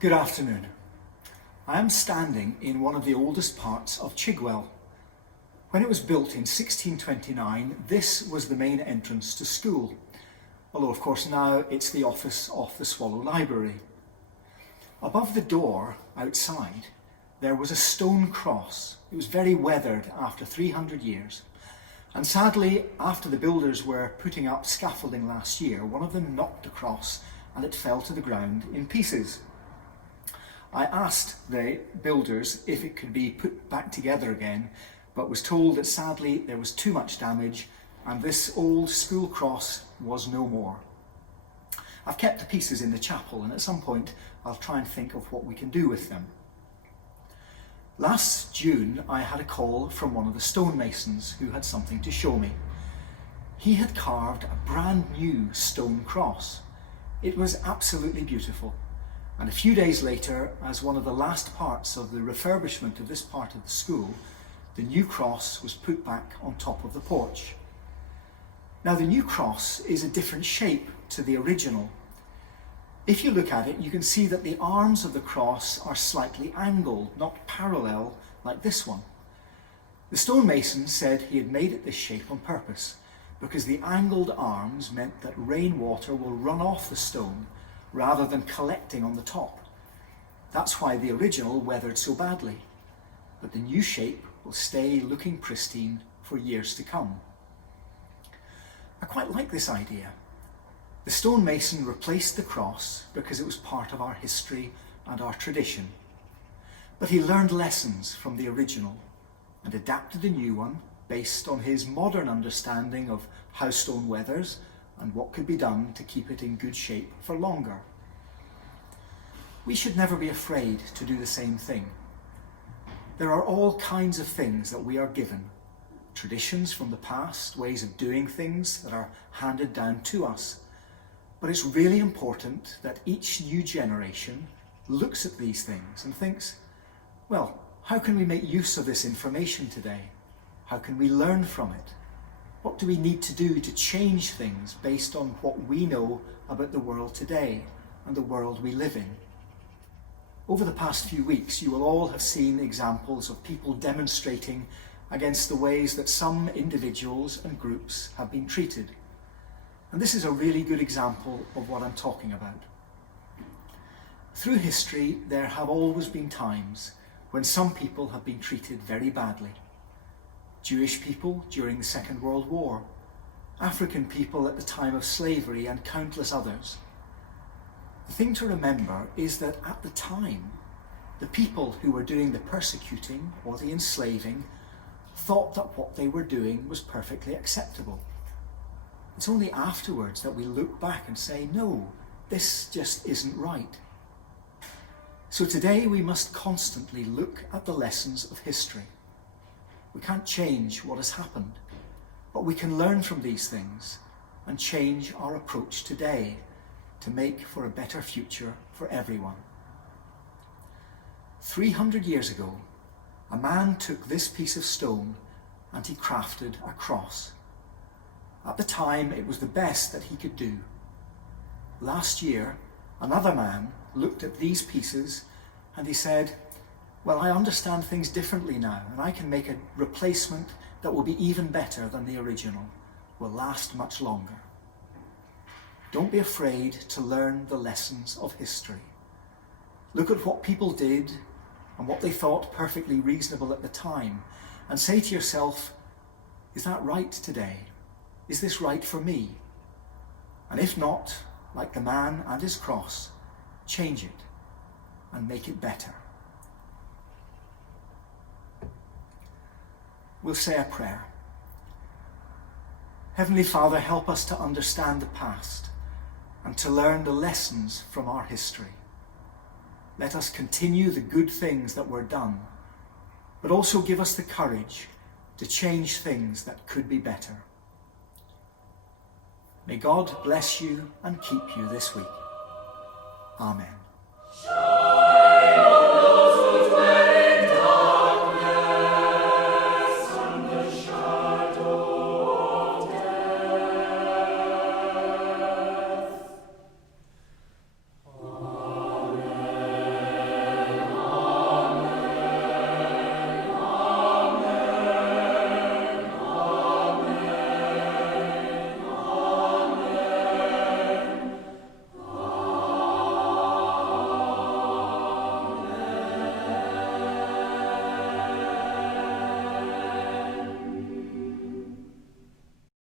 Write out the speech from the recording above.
Good afternoon. I am standing in one of the oldest parts of Chigwell. When it was built in 1629, this was the main entrance to school, although of course now it's the office of the Swallow Library. Above the door, outside, there was a stone cross. It was very weathered after 300 years. And sadly, after the builders were putting up scaffolding last year, one of them knocked the cross and it fell to the ground in pieces. I asked the builders if it could be put back together again, but was told that sadly there was too much damage and this old school cross was no more. I've kept the pieces in the chapel, and at some point I'll try and think of what we can do with them. Last June I had a call from one of the stonemasons who had something to show me. He had carved a brand new stone cross. It was absolutely beautiful. And a few days later, as one of the last parts of the refurbishment of this part of the school, the new cross was put back on top of the porch. Now the new cross is a different shape to the original. If you look at it, you can see that the arms of the cross are slightly angled, not parallel like this one. The stonemason said he had made it this shape on purpose because the angled arms meant that rainwater will run off the stone rather than collecting on the top. That's why the original weathered so badly, but the new shape will stay looking pristine for years to come. I quite like this idea. The stonemason replaced the cross because it was part of our history and our tradition. But he learned lessons from the original and adapted a new one based on his modern understanding of how stone weathers and what could be done to keep it in good shape for longer. We should never be afraid to do the same thing. There are all kinds of things that we are given, traditions from the past, ways of doing things that are handed down to us. But it's really important that each new generation looks at these things and thinks, well, how can we make use of this information today? How can we learn from it? What do we need to do to change things based on what we know about the world today and the world we live in? Over the past few weeks, you will all have seen examples of people demonstrating against the ways that some individuals and groups have been treated. And this is a really good example of what I'm talking about. Through history, there have always been times when some people have been treated very badly. Jewish people during the Second World War, African people at the time of slavery, and countless others. The thing to remember is that at the time, the people who were doing the persecuting or the enslaving thought that what they were doing was perfectly acceptable. It's only afterwards that we look back and say, no, this just isn't right. So today we must constantly look at the lessons of history. We can't change what has happened, but we can learn from these things and change our approach today to make for a better future for everyone. 300 years ago, a man took this piece of stone and he crafted a cross. At the time, it was the best that he could do. Last year, another man looked at these pieces and he said, well, I understand things differently now, and I can make a replacement that will be even better than the original, will last much longer. Don't be afraid to learn the lessons of history. Look at what people did and what they thought perfectly reasonable at the time, and say to yourself, is that right today? Is this right for me? And if not, like the man and his cross, change it and make it better. We'll say a prayer. Heavenly Father, help us to understand the past and to learn the lessons from our history. Let us continue the good things that were done, but also give us the courage to change things that could be better. May God bless you and keep you this week. Amen.